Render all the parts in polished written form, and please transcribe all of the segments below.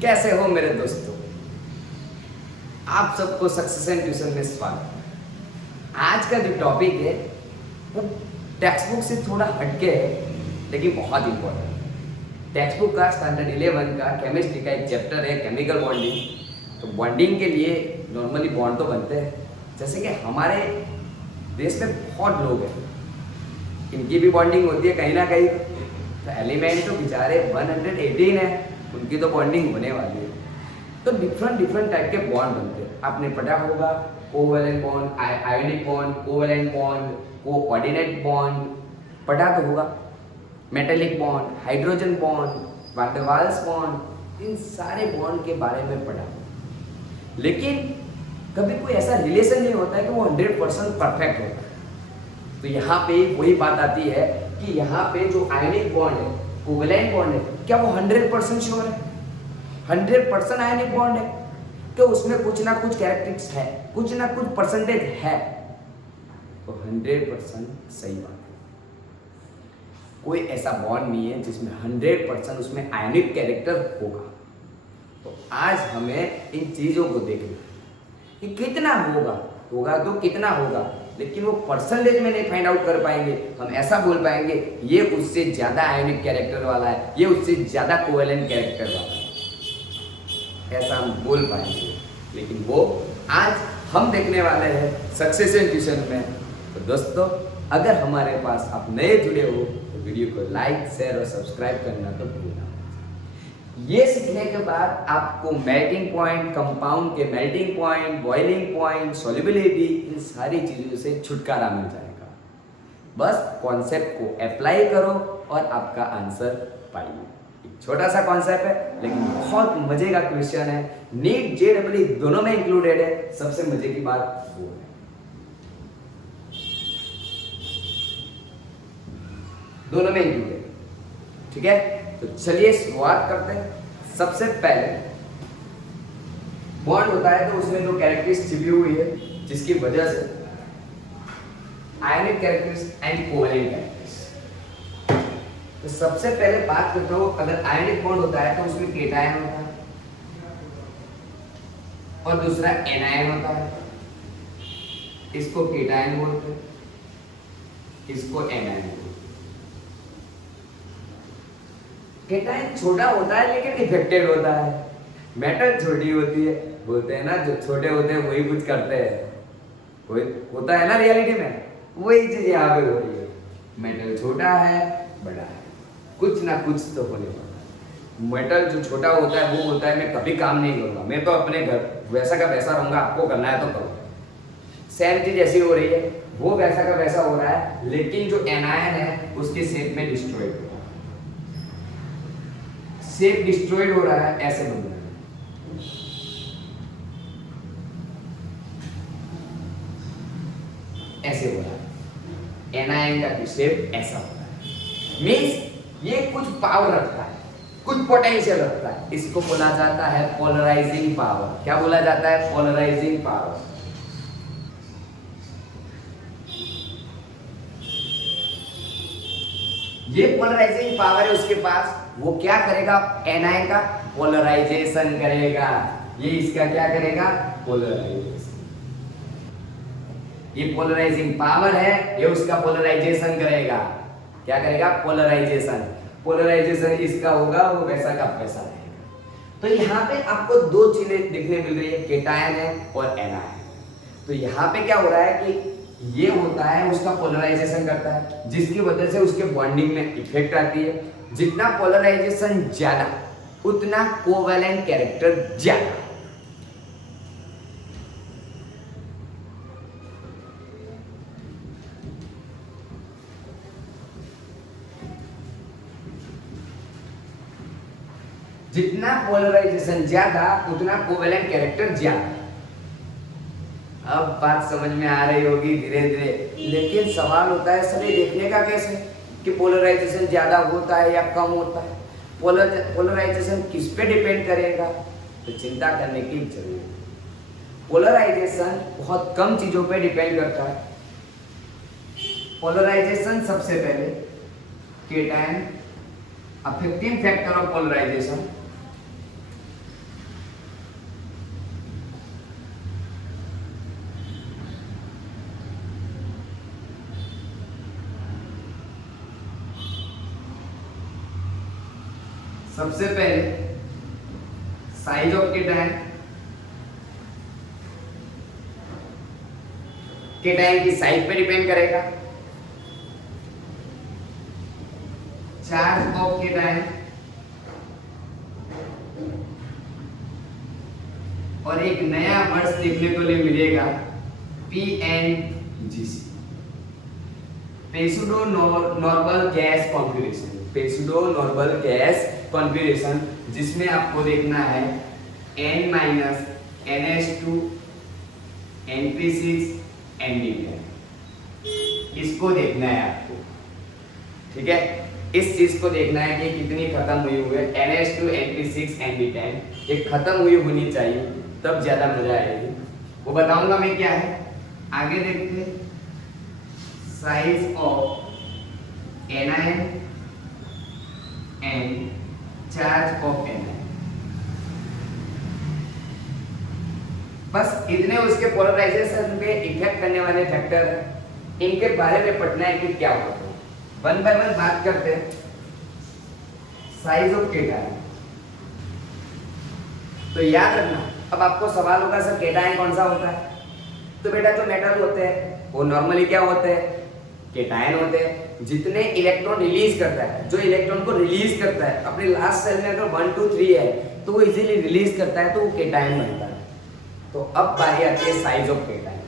कैसे हो मेरे दोस्तों? आप सबको सक्सेशन ट्यूशन में स्वागत। आज का जो टॉपिक है वो टेक्स्ट बुक से थोड़ा हटके है लेकिन बहुत इंपॉर्टेंट। टेक्स्ट बुक का स्टैंडर्ड 11 का केमिस्ट्री का एक चैप्टर है केमिकल बॉन्डिंग। तो बॉन्डिंग के लिए नॉर्मली बॉन्ड तो बनते हैं, जैसे कि हमारे देश में बहुत लोग हैं, इनकी भी बॉन्डिंग होती है कहीं ना कहीं। तो एलिमेंट तो बेचारे 118 है, उनकी तो बॉन्डिंग होने वाली है। तो डिफरेंट टाइप के बॉन्ड बनते हैं। आपने पढ़ा होगा covalent bond, ionic bond, covalent bond, coordinate bond पढ़ा तो होगा, metallic bond, hydrogen bond, van der Waals bond, इन सारे बॉन्ड के बारे में पढ़ा। लेकिन कभी कोई ऐसा रिलेशन नहीं होता है कि वो 100% परफेक्ट होता है। तो यहाँ पे वही बात आती है कि यहाँ पे जो आयनिक बॉन्ड है, कोवैलेंट बॉन्ड है, क्या वो 100% श्योर है? 100% आयनिक बॉन्ड है कि उसमें कुछ ना कुछ कैरेक्टरिस्टिक्स है, कुछ ना कुछ परसेंटेज है? तो 100% सही बात है। कोई ऐसा बॉन्ड नहीं है जिसमें 100% उसमें आयनिक कैरेक्टर होगा। तो आज हमें इन चीजों को देखना है कि कितना होगा तो कितना होगा, लेकिन वो परसेंटेज में नहीं फाइंड आउट कर पाएंगे। हम ऐसा बोल पाएंगे ये उससे ज्यादा आयनिक कैरेक्टर वाला है, ये उससे ज्यादा कोवैलेंट कैरेक्टर वाला है, ऐसा हम बोल पाएंगे। लेकिन वो आज हम देखने वाले हैं सक्सेशन ट्यूशन में। तो दोस्तों, अगर हमारे पास आप नए जुड़े हो तो वीडियो को लाइक, शेयर और सब्सक्राइब करना तो भूलना। ये सीखने के बाद आपको मेल्टिंग पॉइंट, कंपाउंड के melting point, boiling point, solubility, इन सारी चीजों से छुटकारा मिल जाएगा। बस कॉन्सेप्ट को अप्लाई करो और आपका आंसर पाइए। एक छोटा सा कॉन्सेप्ट है लेकिन बहुत मजे का क्वेश्चन है। नीट जेईई दोनों में इंक्लूडेड है। सबसे मजे की बात वो है, दोनों में इंक्लूडेड। ठीक है, तो चलिए शुरुआत करते हैं। सबसे पहले बॉन्ड होता है तो उसमें दो कैरेक्टरिस्टिक्स छिपी हुई है, जिसकी वजह से आयनिक कैरेक्टरिस्टिक्स एंड कोवैलेंट कैरेक्टरिस्टिक्स। तो सबसे पहले बात करते हो, अगर आयनिक बॉन्ड होता है तो उसमें केटायन होता है और दूसरा एनायन होता है। इसको केटायन बोलते हैं, इसको एनायन बोलते हैं। केटायन छोटा होता है लेकिन इफेक्टेड होता है। मेटल छोटी होती है, बोलते हैं ना जो छोटे होते हैं वही कुछ करते हैं, वही होता है ना रियलिटी में। वही चीज यहाँ पे हो रही है। मेटल छोटा है, बड़ा है, कुछ ना कुछ तो होने वाला है। मेटल जो छोटा होता है वो बोलता है मैं कभी काम नहीं करूंगा, मैं तो अपने घर वैसा का वैसा रहूंगा, आपको करना है तो करो। सेम चीज ऐसी हो रही है, वो वैसा का वैसा हो रहा है, लेकिन जो एनायन है उसके शेप में डिस्ट्रॉयड हो रहा है। शेप डिस्ट्रॉयड हो रहा है, ऐसे बन रहा है। ऐसे हो रहा है, एनायन का शेप ऐसा होता है। मींस ये कुछ पावर रखता है, कुछ पोटेंशियल रखता है। इसको बोला जाता है पोलराइजिंग पावर। क्या बोला जाता है? Polarising power. ये पोलराइजिंग पावर है उसके पास। वो क्या करेगा? एनायन का पोलराइजेशन करेगा। ये इसका क्या करेगा? पोलराइजेशन। ये पोलराइजिंग पावर है, ये उसका पोलराइजेशन करेगा। क्या करेगा? पोलराइजेशन। पोलराइजेशन इसका होगा, वो वैसा का वैसा रहेगा। तो यहाँ पे आपको दो चीजें देखने मिल रही है, केटायन है और एनायन। तो यहाँ पे क्या हो रहा है कि ये होता है उसका पोलराइजेशन करता है, जिसकी वजह से उसके बॉन्डिंग में इफेक्ट आती है। जितना पोलराइजेशन ज्यादा उतना कोवैलेंट कैरेक्टर ज्यादा। जितना पोलराइजेशन ज्यादा उतना कोवैलेंट कैरेक्टर ज्यादा। अब बात समझ में आ रही होगी धीरे धीरे, लेकिन सवाल होता है सभी देखने का कैसे कि पोलराइजेशन ज्यादा होता है या कम होता है। पोलराइजेशन किस पे डिपेंड करेगा? तो चिंता करने की जरूरत है। पोलराइजेशन बहुत कम चीजों पे डिपेंड करता है। पोलराइजेशन सबसे पहले cation, affecting factor of polarization सबसे पहले साइज ऑफ केटायन, केटायन की साइज पे डिपेंड करेगा। चार्ज ऑफ केटायन और एक नया वर्ड देखने को लिए मिलेगा PNGC, pseudo normal gas configuration, pseudo normal gas configuration, जिसमें आपको देखना है N minus NH2 NP6 ND10, इसको देखना है आपको, ठीक है। इस चीज को देखना है कि कितनी खत्म हुई है NH2 NP6 ND10, ये खत्म हुई होनी चाहिए, तब ज्यादा मजा आएगी। वो बताऊंगा मैं क्या है। आगे देखते हैं size of anion and charge of anion. बस इतने उसके पोलराइजेशन पे इफेक्ट करने वाले फैक्टर हैं, इनके बारे में पढ़ना है कि क्या होता है। वन बाय वन बात करते हैं। साइज ऑफ केटायन, तो याद रखना, अब आपको सवाल होगा सर केटायन कौन सा होता है, तो बेटा जो मेटल होते हैं वो नॉर्मली क्या होते हैं, केटायन होते हैं। जितने इलेक्ट्रॉन रिलीज करता है, जो इलेक्ट्रॉन को रिलीज करता है अपने लास्ट सेल में, अगर 1 2 3 है तो वो इजीली रिलीज करता है, तो वो केटायन बनता है। तो अब बारी आती है साइज ऑफ केटायन।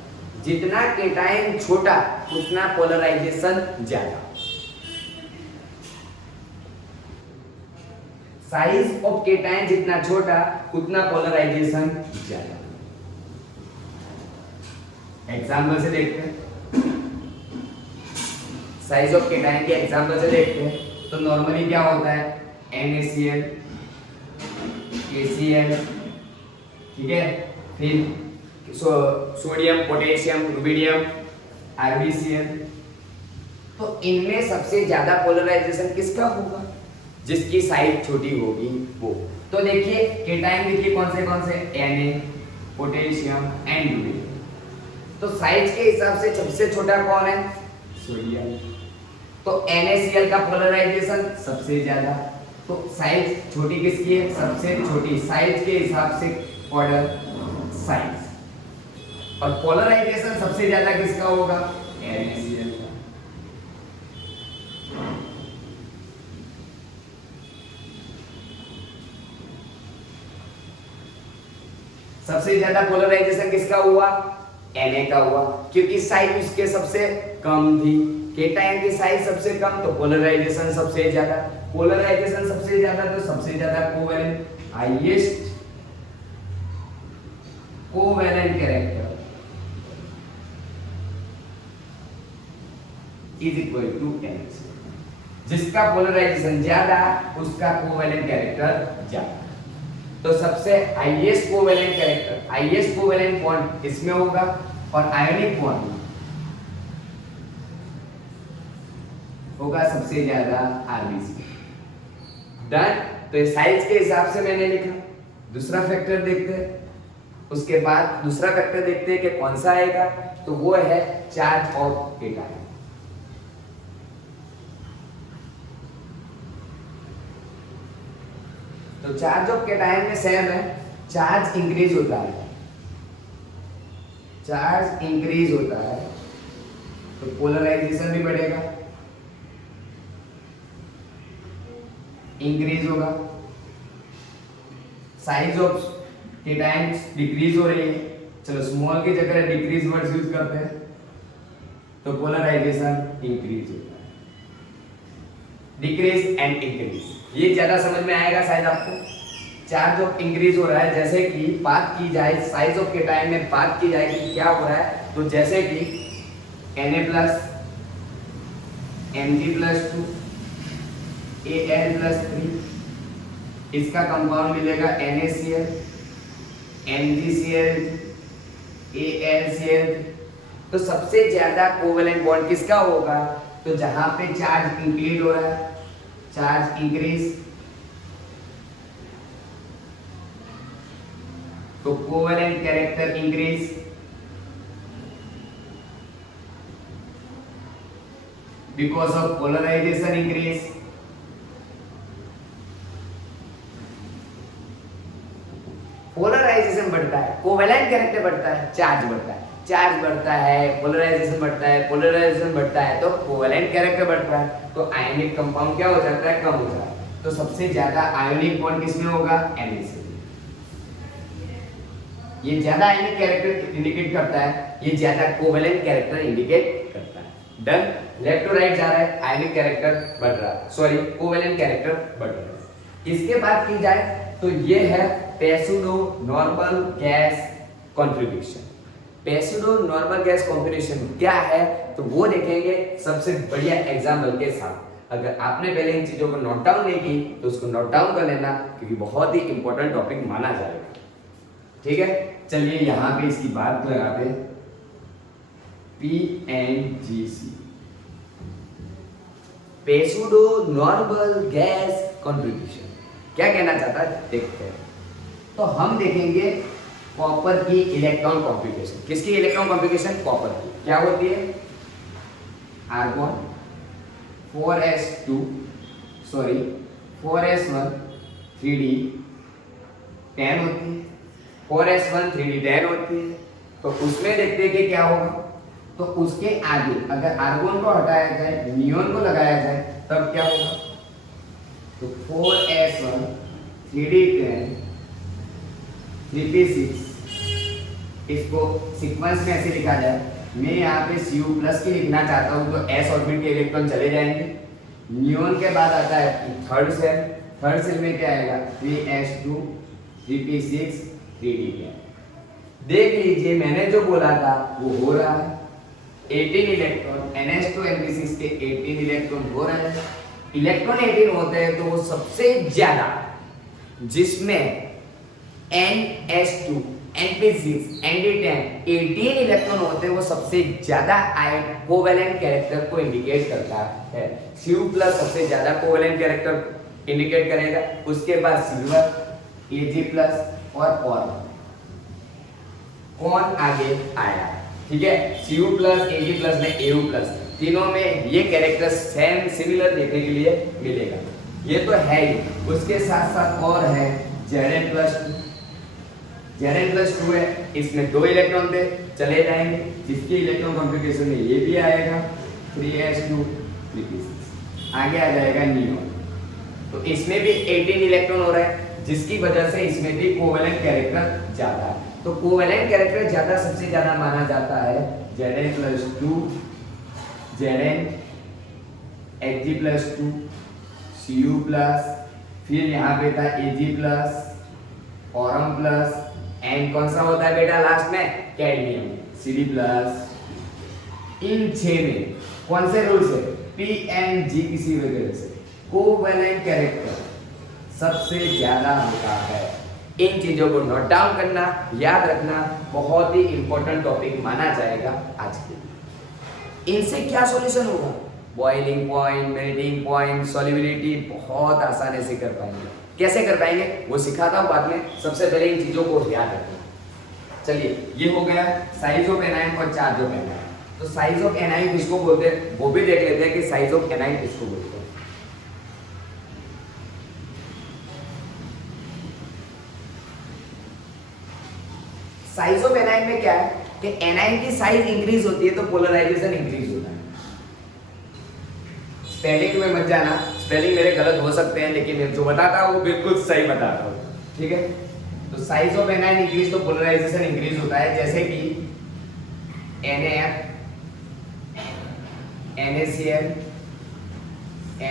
जितना केटायन छोटा उतना पोलराइजेशन ज्यादा। साइज ऑफ केटायन जितना छोटा उतना पोलराइजेशन ज्यादा। एग्जाम्पल से देखते हैं, साइज ऑफ केटायन के एग्जाम्पल से देखते हैं। तो नॉर्मली क्या होता है, NaCl, KCl, ठीक है, फिर सोडियम, पोटेशियम, रुबिडियम, RbCl। तो इनमें सबसे ज्यादा पोलराइजेशन किसका होगा, जिसकी साइज छोटी होगी वो। तो देखिए केटायन देखिए कौन से Na, पोटेशियम एंड रुबिडियम। तो साइज के हिसाब से सबसे छोटा कौन है, सोडियम। तो NaCl का पोलराइजेशन सबसे ज्यादा। तो साइज छोटी किसकी है, सबसे छोटी। साइज के हिसाब से ऑर्डर साइज, और पोलराइजेशन सबसे ज्यादा किसका होगा, NaCl का। सबसे ज्यादा पोलराइजेशन किसका हुआ, Na का हुआ, क्योंकि साइज उसके सबसे कम थी। केटायन की साइज सबसे कम, तो पोलराइजेशन सबसे ज्यादा। पोलराइजेशन सबसे ज्यादा तो सबसे ज्यादा covalent, highest covalent character is equal to NaCl। जिसका पोलराइजेशन ज्यादा उसका कोवेलेंट कैरेक्टर ज्यादा। तो सबसे highest covalent character, highest covalent bond इसमें होगा, और आयोनिक बॉन्ड होगा सबसे ज्यादा RbC। डन। तो साइज के हिसाब से मैंने लिखा। दूसरा फैक्टर देखते हैं, उसके बाद दूसरा फैक्टर देखते हैं कि कौन सा आएगा, तो वो है चार्ज ऑफ केटायन। तो चार्ज ऑफ केटायन में सेम है, चार्ज इंक्रीज होता है, चार्ज इंक्रीज होता है तो पोलराइजेशन भी बढ़ेगा, इंक्रीज होगा। साइज ऑफ केटायन डिक्रीज हो रही है, चलो स्मॉल की जगह डिक्रीज वर्ड यूज करते हैं, तो पोलराइजेशन इंक्रीज होता है। डिक्रीज एंड इंक्रीज, ये ज्यादा समझ में आएगा शायद आपको। चार्ज ऑफ इंक्रीज हो रहा है, जैसे कि बात की जाए साइज ऑफ केटायन में, बात की जाए कि क्या हो रहा है, तो जैसे कि Na प्लस Mg+2 Al+3, इसका कंपाउंड मिलेगा NaCl, MgCl, AlCl। तो सबसे ज्यादा कोवेलेंट बॉन्ड किसका होगा, तो जहां पे चार्ज इंक्रीज हो रहा है, चार्ज इंक्रीज, तो covalent character increase. Because of polarisation increase. Polarisation बढ़ता है, कोवेलेंट कैरेक्टर बढ़ता है, चार्ज बढ़ता है, चार्ज बढ़ता है, पोलराइजेशन बढ़ता है, पोलराइजेशन बढ़ता है तो कोवेलेंट कैरेक्टर बढ़ता है, तो आयनिक कंपाउंड क्या हो जाता है, कम हो जाता है। तो सबसे ज्यादा आयोनिक बॉन्ड किसमें होगा, Na से। ये ज्यादा आयनिक कैरेक्टर इंडिकेट करता है, ये ज्यादा कोवेलेंट कैरेक्टर इंडिकेट करता है। डन, लेफ्ट टू राइट जा रहा है, आयनिक कैरेक्टर बढ़ रहा है, सॉरी कोवेलेंट कैरेक्टर बढ़ रहा है। इसके बाद की जाए तो ये है pseudo normal gas contribution. Pseudo normal gas contribution क्या है तो वो देखेंगे सबसे बढ़िया एग्जाम्पल के साथ। अगर आपने पहले इन चीजों को नोट डाउन नहीं की तो उसको नोट डाउन कर लेना, क्योंकि बहुत ही इंपॉर्टेंट टॉपिक माना जाएगा। ठीक है, चलिए यहाँ पे इसकी बात लगाते हैं। PNGC, pseudo normal gas contribution क्या कहना चाहता है देखते हैं। तो हम देखेंगे कॉपर की इलेक्ट्रॉन कॉन्फ़िगरेशन। किसकी इलेक्ट्रॉन कॉन्फ़िगरेशन, कॉपर की। क्या होती है, argon 4s2 sorry 4s1 3d 10 होती है, 4s1 3d 10 होती है। तो उसमें देखते हैं कि क्या होगा। तो उसके आगे अगर आर्गन को हटाया जाए, नियोन को लगाया जाए, तब क्या होगा। तो 4s1 3d 10 3p6, इसको सीक्वेंस में ऐसे लिखा जाए। मैं यहाँ पे Cu प्लस की लिखना चाहता हूँ तो s ऑर्बिट के इलेक्ट्रॉन चले जाएंगे। नियोन के बाद आता है थर्ड सेल, थर्ड सेल में क्या आएगा 3s2 3p6 3d10। देख लीजिए मैंने जो बोला था वो हो रहा है। 18 इलेक्ट्रॉन ns2 np6 के 18 इलेक्ट्रॉन हो रहे हैं। इलेक्ट्रॉन 18 होते हैं तो वो सबसे ज्यादा, जिसमें ns2 np6 nd10 18 इलेक्ट्रॉन होते हैं, वो सबसे ज्यादा कोवेलेंट कैरेक्टर को इंडिकेट करता है। Cu प्लस सबसे ज्यादा कोवेलेंट कैरेक्टर इंडिकेट करेगा, उसके बाद सिल्वर, Ag प्लस और कौन आगे आया। ठीक है, Cu प्लस Ag प्लस ने Au प्लस, तीनों में ये कैरेक्टर सेम सिमिलर देखने के लिए मिलेगा। ये तो है ही, उसके साथ साथ और है Zn प्लस 2 है, इसमें 2 इलेक्ट्रॉन थे चले जाएंगे। इसकी इलेक्ट्रॉन कॉन्फ़िगरेशन में ये भी आएगा 3s2 3p6, आगे आ जाएगा नियोन। तो इसमें भी 18 इलेक्ट्रॉन हो रहा है, जिसकी वजह से इसमें भी कोवेलेंट कैरेक्टर ज्यादा है। तो कोवेलेंट कैरेक्टर ज्यादा सबसे ज्यादा माना जाता है Zn plus 2 Zn Hg plus 2 Cu plus, फिर यहाँ पे था Ag plus Aurum plus, and कौन सा होता है बेटा लास्ट में, कैडमियम Cd प्लस। इन 6 में कौन से रूल से, PNG किसी वजह से कोवेलेंट कैरेक्टर सबसे ज्यादा होता है। इन चीजों को नोट डाउन करना, याद रखना, बहुत ही इंपॉर्टेंट टॉपिक माना जाएगा आज के। इनसे क्या सॉल्यूशन होगा, boiling point, melting point, solubility बहुत आसानी से कर पाएंगे। कैसे कर पाएंगे वो सिखाता हूँ बाद में, सबसे पहले इन चीजों को याद रखना। चलिए, ये हो गया साइज ऑफ एनायन और चार्ज ऑफ एनायन। तो साइज ऑफ एनायन किसको बोलते हैं वो भी देख लेते हैं कि साइज ऑफ एनायन किसको बोलते हैं। साइज ऑफ एनायन में क्या है कि एनायन की साइज इंक्रीज होती है तो पोलराइजेशन इंक्रीज होता है। स्पेलिंग में मत जाना, स्पेलिंग मेरे गलत हो सकते हैं, लेकिन जो बताता हूँ वो बिल्कुल सही बताता हूँ। ठीक है, तो साइज ऑफ एनायन इंक्रीज तो पोलराइजेशन इंक्रीज होता है। जैसे कि NaF NaCl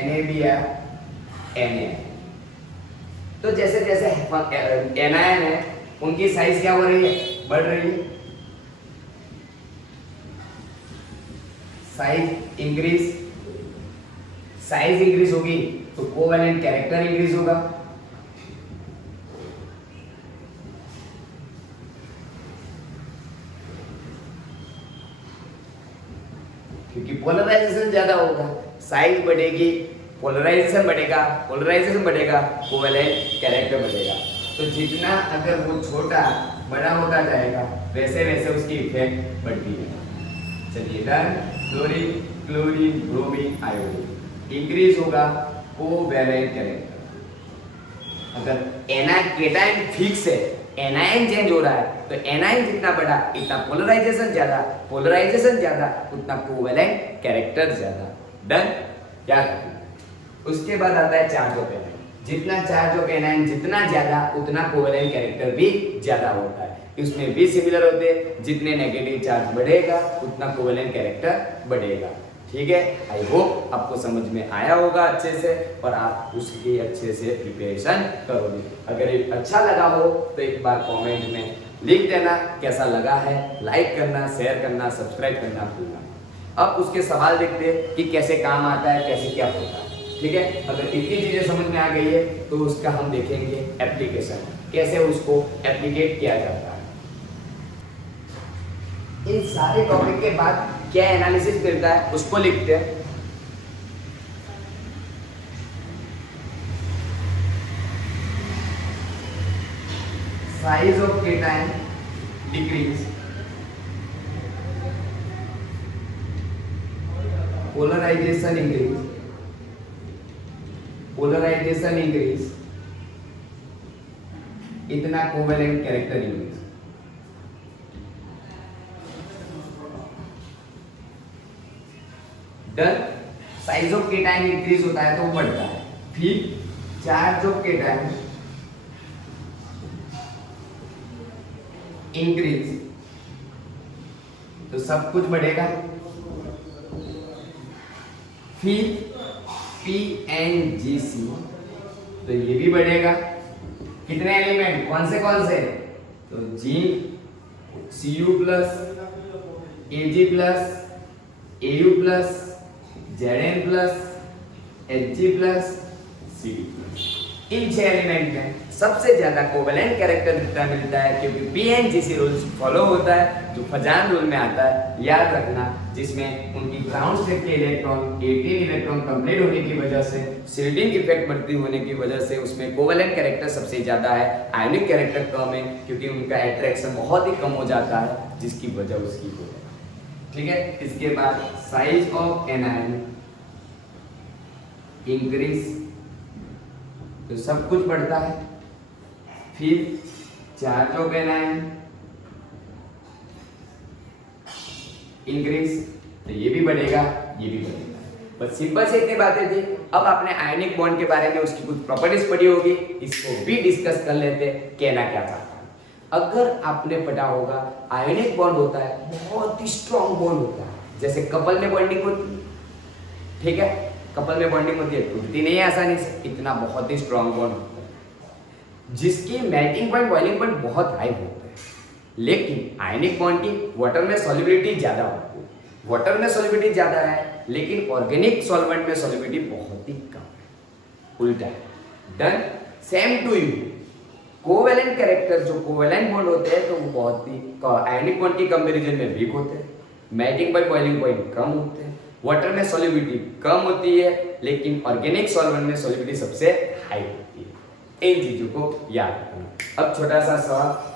NaBr Na, तो जैसे जैसे एनायन है उनकी साइज क्या हो रही है, बढ़ रही है। साइज इंक्रीज होगी तो कोवेलेंट कैरेक्टर इंक्रीज होगा। क्योंकि पोलराइजेशन ज्यादा होगा, साइज बढ़ेगी, पोलराइजेशन बढ़ेगा, कोवेलेंट कैरेक्टर बढ़ेगा। तो जितना अगर वो छोटा बड़ा होता जाएगा वैसे वैसे उसकी इफेक्ट बढ़ती है। चलिए done. Fluorine, chlorine, bromine, iodine increase होगा कोवेलेंट कैरेक्टर। अगर एनायन केटायन फिक्स है, एनायन चेंज हो रहा है, तो एनायन जितना बड़ा इतना पोलराइजेशन ज्यादा, पोलराइजेशन ज्यादा उतना कोवेलेंट कैरेक्टर ज्यादा। डन? क्या? उसके बाद आता है चार्ज ऑफ एनायन। जितना चार्ज ऑफ एनायन जितना ज्यादा उतना कोवेलेंट कैरेक्टर भी ज्यादा होता है। इसमें भी सिमिलर होते हैं, जितने नेगेटिव चार्ज बढ़ेगा उतना कोवेलेंट कैरेक्टर बढ़ेगा। ठीक है, आई होप आपको समझ में आया होगा अच्छे से और आप उसकी अच्छे से प्रिपरेशन करोगे। अगर ये अच्छा लगा हो तो एक बार कमेंट में लिख देना कैसा लगा है, लाइक करना, शेयर करना, सब्सक्राइब करना भूलना। अब उसके सवाल देखते हैं कि कैसे काम आता है, कैसे क्या होता है। ठीक है, अगर इतनी चीजें समझ में आ गई है तो उसका हम देखेंगे एप्लीकेशन, कैसे उसको एप्लीकेट किया जाता है। इन सारे टॉपिक के बाद क्या एनालिसिस मिलता है उसको लिखते हैं। Size of cation decrease, polarization increase, polarization increase, इतना covalent character increase. Done? Size of cation increase होता है तो वो बढ़ता है। फिर चार्ज ऑफ केटायन इंक्रीज, तो सब कुछ बढ़ेगा। फिर PNGC, तो ये भी बढ़ेगा। कितने एलिमेंट, कौन से? तो zinc, Cu plus, Ag plus, Au plus, Zn plus, Hg plus, Cd plus. इन 6 एलिमेंट में सबसे ज्यादा कोवेलेंट कैरेक्टर कितना मिलता है, क्योंकि PNGC रूल्स फॉलो होता है जो फजान रूल में आता है, याद रखना, जिसमें उनकी ग्राउंड स्टेट के इलेक्ट्रॉन 18 इलेक्ट्रॉन कंप्लीट होने की वजह से, शील्डिंग इफेक्ट बढ़ती होने की वजह से उसमें कोवेलेंट कैरेक्टर सबसे ज्यादा है, आयनिक कैरेक्टर कम है, क्योंकि उनका एट्रैक्शन बहुत ही कम हो जाता है, जिसकी वजह उसकी हो है। ठीक है, इसके बाद साइज ऑफ एनायन इंक्रीज, तो सब कुछ बढ़ता है। फिर चार्ज ऑफ एनायन इंक्रीज, तो ये भी बढ़ेगा, ये भी बढ़ेगा। बस सिंपल से इतनी बातें थी। अब आपने आयनिक बॉन्ड के बारे में उसकी कुछ प्रॉपर्टीज पढ़ी होगी, इसको भी डिस्कस कर लेते, कहना क्या चाहता है। अगर आपने पढ़ा होगा आयनिक बॉन्ड होता है बहुत ही स्ट्रॉन्ग बॉन्ड होता है, जैसे कपल में बॉन्डिंग होती है। ठीक है, कपल में बॉन्डिंग होती है, टूटती नहीं है आसानी से, इतना बहुत ही स्ट्रॉन्ग बॉन्ड होता है, जिसकी मेल्टिंग पॉइंट, बॉइलिंग पॉइंट बहुत हाई होता है। लेकिन आयनिक बॉन्ड की वाटर में सॉल्युबिलिटी ज्यादा होती है, वाटर में सॉल्युबिलिटी ज्यादा है, लेकिन ऑर्गेनिक सॉल्वेंट में सॉल्युबिलिटी बहुत ही कम है, उल्टा है। Done? Same to you, covalent character जो कोवेलेंट बॉन्ड होते हैं तो वो बहुत ही आयनिक बॉन्ड की कंपैरिजन में वीक होते हैं, मेल्टिंग पॉइंट, बॉइलिंग पॉइंट कम होते हैं, वाटर में सॉल्युबिलिटी कम होती है, लेकिन ऑर्गेनिक सॉल्वेंट में सॉल्युबिलिटी सबसे हाई होती है। इन चीजों को याद रखना। अब छोटा सा सवाल,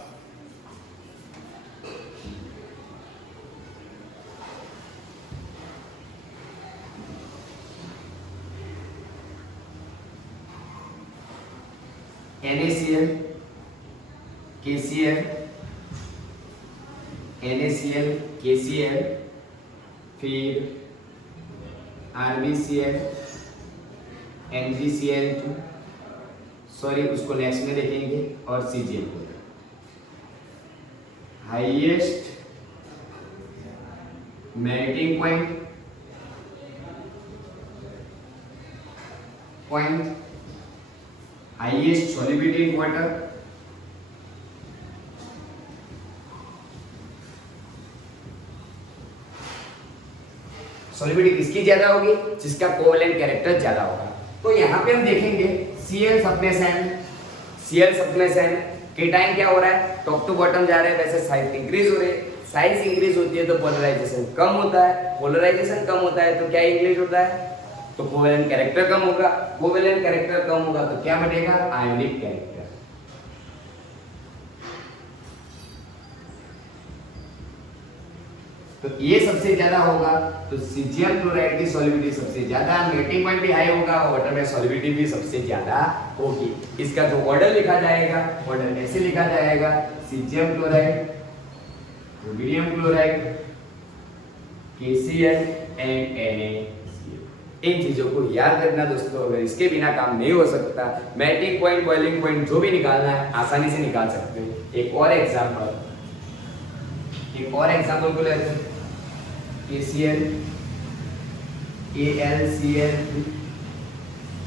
NaCl, KCl, NaCl, KCl, फिर RbCl, NgCl2, सॉरी उसको नेक्स्ट में देखेंगे, और Cgl, highest melting point, highest solubility in water, solubility किसकी ज्यादा होगी, जिसका कोवेलेंट कैरेक्टर ज्यादा होगा। तो यहाँ पे हम देखेंगे Cl सब में सेम, Cl सब में सेम, केटायन क्या हो रहा है, टॉप टू बॉटम जा रहे हैं, वैसे साइज इंक्रीज हो रही है, साइज इंक्रीज होती है तो पोलराइजेशन कम होता है, पोलराइजेशन कम होता है तो क्या इंक्रीज होता है, तो कोवेलेंट कैरेक्टर कम होगा, कोवेलेंट कैरेक्टर कम होगा तो क्या बढ़ेगा, आयनिक कैरेक्टर। तो ये सबसे ज्यादा होगा, तो सीजियम क्लोराइड की सॉल्युबिलिटी सबसे ज्यादा, मेल्टिंग पॉइंट भी हाई होगा, वाटर में सॉल्युबिलिटी भी सबसे ज्यादा होगी। इसका जो ऑर्डर लिखा जाएगा, ऑर्डर ऐसे लिखा जाएगा, caesium chloride, rubidium chloride, KCl and NaCl। इन चीजों को याद रखना दोस्तों, अगर इसके बिना काम नहीं हो सकता। मेल्टिंग पॉइंट, बॉइलिंग पॉइंट जो भी निकालना है आसानी से निकाल सकते हैं। एक और एग्जांपल को लेते हैं, KCl, AlCl,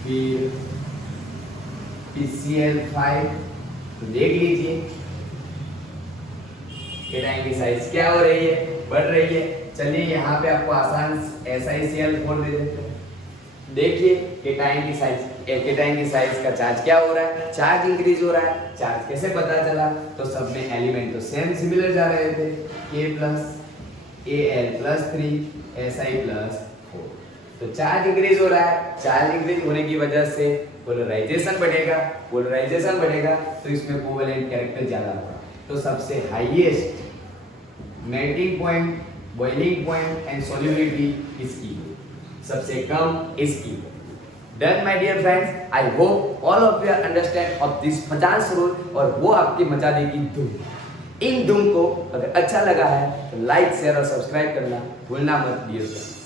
फिर PCl5। तो देख लीजिए केटाइन की साइज क्या हो रही है, बढ़ रही है। चलिए यहाँ पे आपको आसान SiCl4 दे देते हैं। देखिए केटाइन की साइज का चार्ज क्या हो रहा है, चार्ज इंक्रीज हो रहा है। चार्ज कैसे पता चला, तो सब में एलिमेंट तो सेम सिमिलर जा रहे थे, K+, Al+3, Si+4। तो चार्ज इंक्रीज हो रहा है, चार्ज इंक्रीज होने की वजह से पोलराइजेशन बढ़ेगा, तो इसमें कोवेलेंट कैरेक्टर ज्यादा होगा। तो सबसे highest melting point, boiling point and solubility इसकी, सबसे कम इसकी। Done my dear friends, I hope all of you understand of this 50 rule, और वो आपकी मचा देगी धूम। इन धूम को अगर अच्छा लगा है तो लाइक, शेयर और सब्सक्राइब करना भूलना मत डियर फ्रेंड्स।